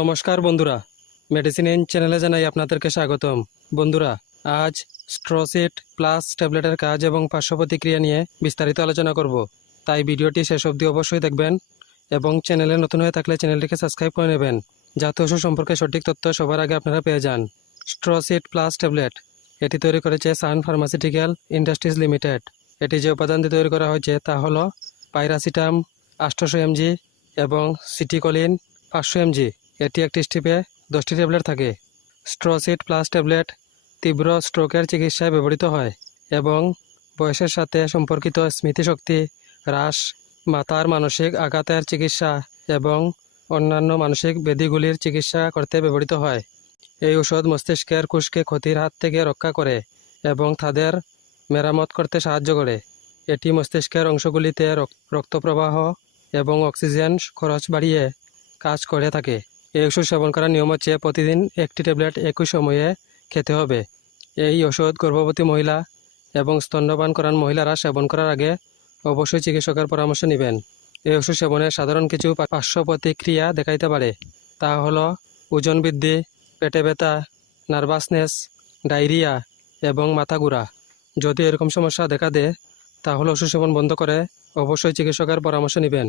নমস্কার বন্ধুরা। মেডিসিন চ্যানেলে জানাই আপনাদেরকে স্বাগতম। বন্ধুরা, আজ স্ট্রোসিট প্লাস ট্যাবলেটের কাজ এবং পার্শ্ব প্রতিক্রিয়া নিয়ে বিস্তারিত আলোচনা করব। তাই ভিডিওটি শেষ অবধি অবশ্যই দেখবেন এবং চ্যানেলে নতুন হয়ে থাকলে চ্যানেলটিকে সাবস্ক্রাইব করে নেবেন, যাতে ওষুধ সম্পর্কে সঠিক তথ্য সবার আগে আপনারা পেয়ে যান। স্ট্রোসিট প্লাস ট্যাবলেট এটি তৈরি করেছে সান ফার্মাসিউটিক্যাল ইন্ডাস্ট্রিজ লিমিটেড এটি যে উপাদান দিয়ে তৈরি করা হয়েছে তা হলো পাইরাসিটাম আষ্টশো এমজি এবং সিটিকলিন পাঁচশো এমজি। এটি একটি স্টিপে দশটি ট্যাবলেট থাকে। স্ট্রোসিট প্লাস ট্যাবলেট তীব্র স্ট্রোকের চিকিৎসায় ব্যবহৃত হয় এবং বয়সের সাথে সম্পর্কিত স্মৃতিশক্তি, হ্রাস মাথার মানসিক আঘাতের চিকিৎসা এবং অন্যান্য মানসিক ব্যাধিগুলির চিকিৎসা করতে ব্যবহৃত হয়। এই ওষুধ মস্তিষ্কের কোষকে ক্ষতির হাত থেকে রক্ষা করে এবং তাদের মেরামত করতে সাহায্য করে। এটি মস্তিষ্কের অংশগুলিতে রক্তপ্রবাহ এবং অক্সিজেন খরচ বাড়িয়ে কাজ করে থাকে। এই ওষুধ সেবন করার নিয়ম হচ্ছে প্রতিদিন একটি ট্যাবলেট একই সময়ে খেতে হবে। এই ওষুধ গর্ভবতী মহিলা এবং স্তন্যপান করান মহিলারা সেবন করার আগে অবশ্যই চিকিৎসকের পরামর্শ নেবেন। এই ওষুধ সেবনের সাধারণ কিছু পার্শ্ব প্রতিক্রিয়া দেখাইতে পারে। তা হলো ওজন বৃদ্ধি, পেটে ব্যথা, নার্ভাসনেস, ডায়রিয়া এবং মাথা ঘুরা। যদি এরকম সমস্যা দেখা দেয়, তাহলে ওষুধ সেবন বন্ধ করে অবশ্যই চিকিৎসকের পরামর্শ নেবেন।